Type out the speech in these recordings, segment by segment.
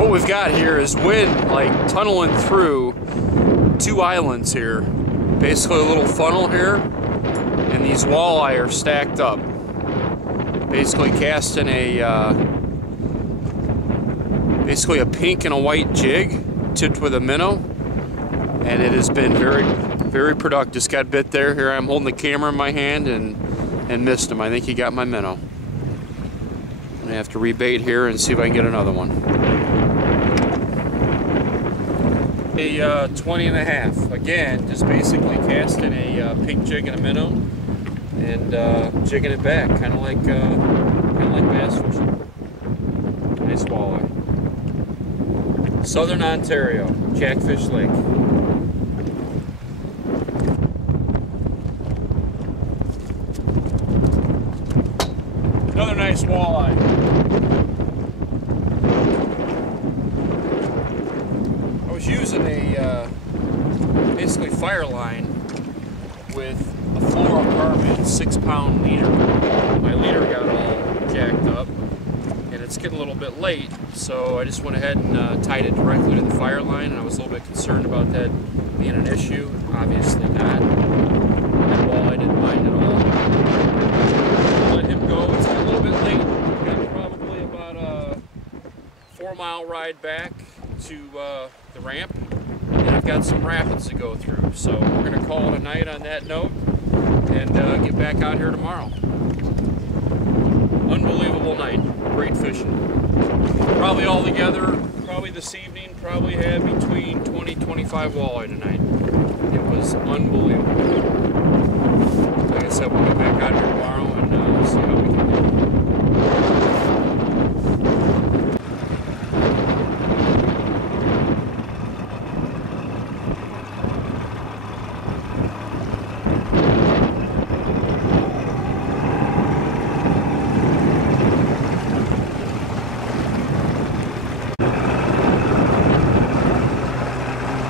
What we've got here is wind like tunneling through two islands here. Basically a little funnel here, and these walleye are stacked up. Basically casting a basically a pink and a white jig tipped with a minnow, and it has been very productive. Just got bit there. Here I'm holding the camera in my hand and missed him. I think he got my minnow. I'm gonna have to rebait here and see if I can get another one. A 20 and a half. Again, just basically casting a pink jig and a minnow and jigging it back, kind of like bass fishing. Nice walleye. Southern Ontario, Jackfish Lake. Another nice walleye. I was using a basically fire line with a fluorocarbon 6-pound leader. My leader got all jacked up, and it's getting a little bit late, so I just went ahead and tied it directly to the fire line, and I was a little bit concerned about that being an issue. Obviously not. That walleye didn't mind at all. Let him go. It's a little bit late. Got probably about a 4-mile ride back to the ramp, and I've got some rapids to go through, so we're going to call it a night on that note and get back out here tomorrow. Unbelievable night. Great fishing. Probably all together, probably this evening, probably had between 20-25 walleye tonight. It was unbelievable. Like I said, we'll get back out here tomorrow and see how we can do.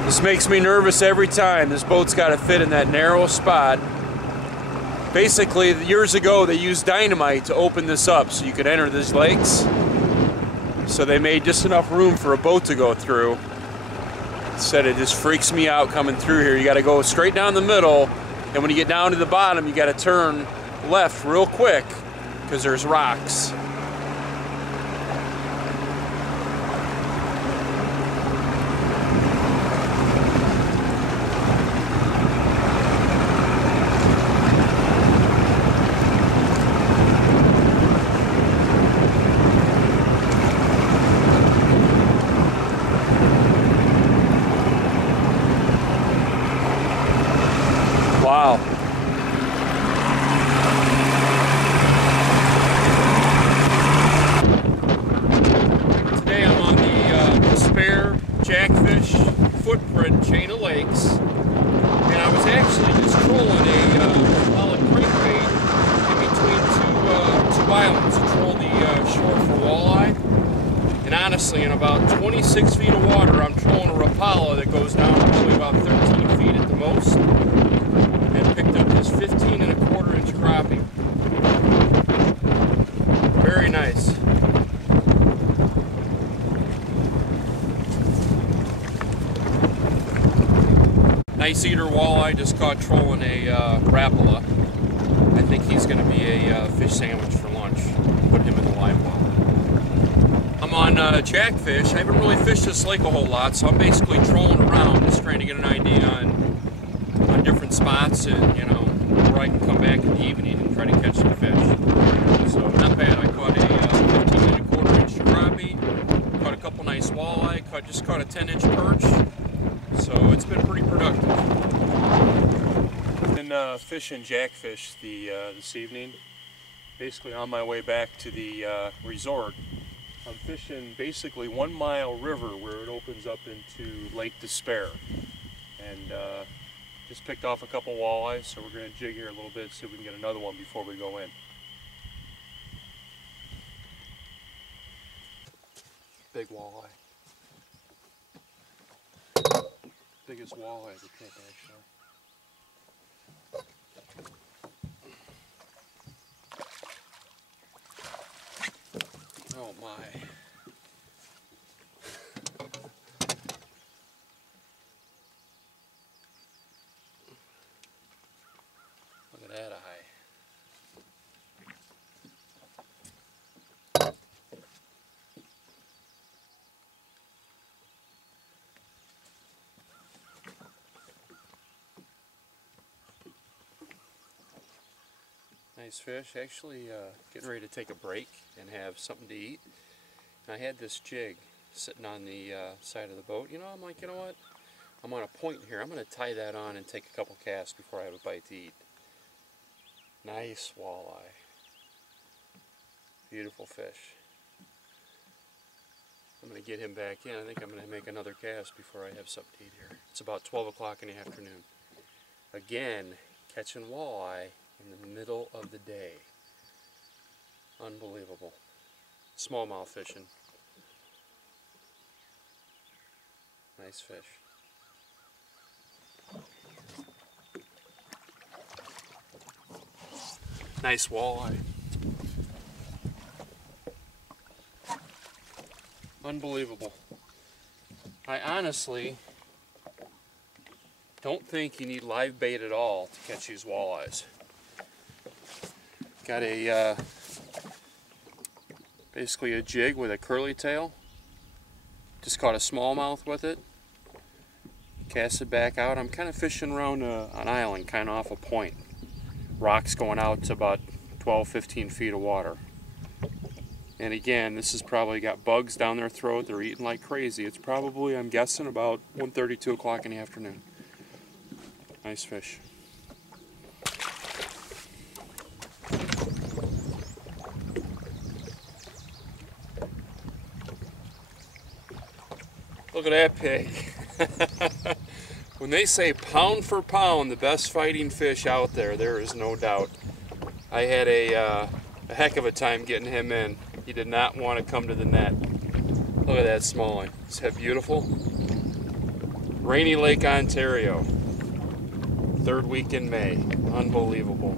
This makes me nervous every time. This boat's got to fit in that narrow spot. Basically, years ago they used dynamite to open this up so you could enter these lakes. So they made just enough room for a boat to go through. Said it just freaks me out coming through here. You got to go straight down the middle, and when you get down to the bottom, you got to turn left real quick because there's rocks. Wow. Today I'm on the Despair Jackfish Footprint Chain of Lakes, and I was actually just trolling a solid crankbait in between two islands to troll the shore for walleye. And honestly, in about 26 feet of water, I'm trolling a Rapala that goes down probably about 13 feet at the most. Picked up this 15¼ inch crappie. Very nice. Nice eater walleye, just caught trolling a Rapala. I think he's going to be a fish sandwich for lunch. Put him in the live well. I'm on Jackfish. I haven't really fished this lake a whole lot, so I'm basically trolling around, just trying to get an idea on different spots, and you know, where I can come back in the evening and try to catch some fish. So not bad. I caught a 15¼ inch crappie, caught a couple nice walleye, just caught a 10-inch perch. So it's been pretty productive. Been fishing jackfish this evening. Basically on my way back to the resort. I'm fishing basically 1 mile river where it opens up into Lake Despair, and just picked off a couple walleyes, so we're going to jig here a little bit, see if we can get another one before we go in. Big walleye. Biggest walleye we pick, actually. Oh my. Nice fish. Actually getting ready to take a break and have something to eat. And I had this jig sitting on the side of the boat. You know, I'm like, you know what? I'm on a point here. I'm going to tie that on and take a couple casts before I have a bite to eat. Nice walleye. Beautiful fish. I'm going to get him back in. I think I'm going to make another cast before I have something to eat here. It's about 12 o'clock in the afternoon. Again, catching walleye in the middle of the day. Unbelievable. Smallmouth fishing. Nice fish. Nice walleye. Unbelievable. I honestly don't think you need live bait at all to catch these walleyes. Got a basically a jig with a curly tail. Just caught a smallmouth with it. Cast it back out. I'm kind of fishing around an island, kind of off a point. Rocks going out to about 12-15 feet of water. And again, this has probably got bugs down their throat. They're eating like crazy. It's probably, I'm guessing, about 1:30, 2 o'clock in the afternoon. Nice fish. Look at that pig. When they say pound for pound, the best fighting fish out there, there is no doubt. I had a heck of a time getting him in. He did not want to come to the net. Look at that smallie. Is that beautiful? Rainy Lake, Ontario. 3rd week in May. Unbelievable.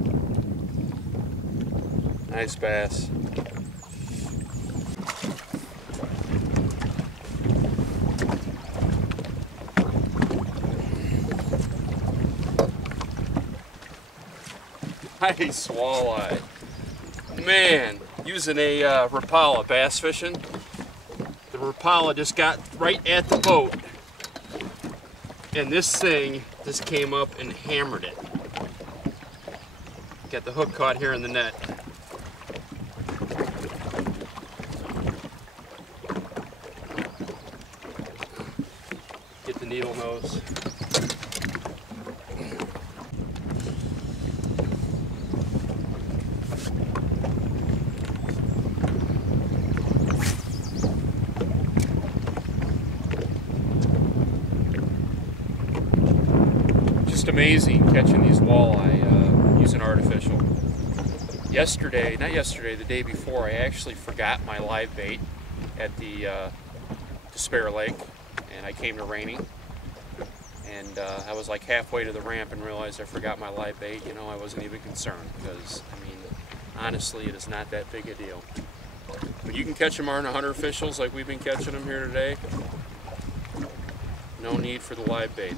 Nice bass. Nice walleye. Man, using a Rapala bass fishing. The Rapala just got right at the boat. And this thing just came up and hammered it. Got the hook caught here in the net. Get the needle nose. Just amazing catching these walleye using artificial. The day before, I actually forgot my live bait at the Despair Lake, and I came to Rainy, and I was like halfway to the ramp and realized I forgot my live bait. You know, I wasn't even concerned because, I mean, honestly, it is not that big a deal. But you can catch them on 100 officials like we've been catching them here today. No need for the live bait.